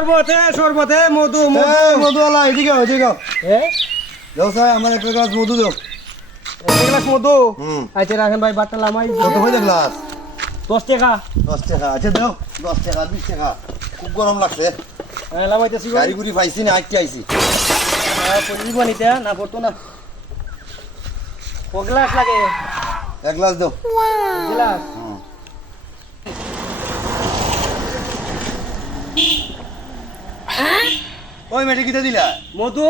শরবতে মধু মধু আলা এদিকে এদিকে দাও স্যার আমার একটা গ্লাস মধু দাও এক গ্লাস মধু হুম আচ্ছা রাখেন ভাই বাট্টা লামাই কত হইছে গ্লাস 10 টাকা 10 টাকা আচ্ছা দাও 10 টাকা 20 টাকা খুব গরম লাগছে লামাইতেছি ভাই গাড়ি গুড়ি পাইছি না আইতে আইছি পড়িব নিতে না পড়তো না ক গ্লাস লাগে এক গ্লাস দাও গ্লাস ওই মেটে কিটা দিলা মধু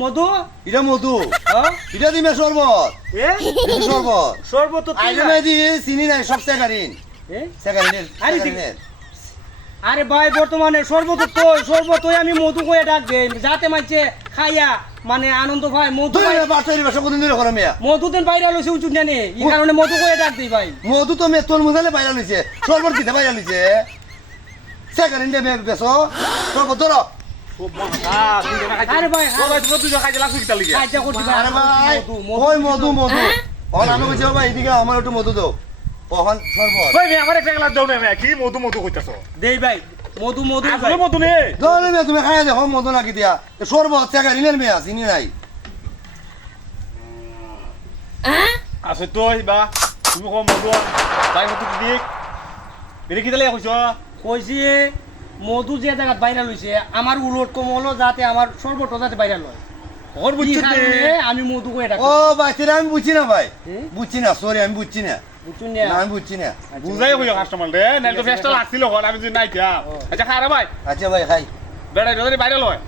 মধু এটা মধু হ্যাঁ এটা দিমে শরবত এ এটা শরবত শরবত তো আইলে মে দি চিনি নাই সব সেকারিন এ সেকারিনের আরে সেকারিনের আরে ভাই বর্তমানে সর্বত আমি মধু কয়ে ডাকবে যাতে মানছে খাইয়া মানে আনন্দ পায় মধু তুই বাচ্চারি বাসা কোন দিন করে মেয়া মধু দেন বাইরে লইছে উঁচু জানে এই কারণে মধু কয়ে ডাক দেই ভাই মধু তো মে তোর মুজালে বাইরা লইছে শরবত দিতে বাইরা লইছে সেকারিন দে মে বেসো শরবত ধরো আরে ভাই আরে ভাই ওই মধু মধু ওন আমি কইছি ভাই এদিকে আমার একটু মধু দাও ওহন শরবত দেই ভাই মধু ভাই দলে মে তুমি খায় দেখো মধু নাকি দিয়া শরবত সেকারিনের মে চিনি নাই আছে তো বা তুমি কম মধু তাই মতো দিক বেরে কি তালে কইছ কইছি মধু যে জায়গা বাইরে লইছে আমার উলট কম হলো যাতে আমার সর্বত যাতে বাইরে লয় ওর এই বুঝছ কারণে আমি মধু কয়ে ডাক ও ভাই সেটা আমি বুঝছি না ভাই হুম? বুঝছি না সরি আমি বুঝছি না বুঝুন না আমি বুঝছি না বুঝাই কইও কাস্টমার রে নাইলে তো ফেস্টা লাগছিল হল আমি যদি নাই কিয়া আচ্ছা খারা ভাই আচ্ছা ভাই খাই বেড়াই যদি বাইরে লয়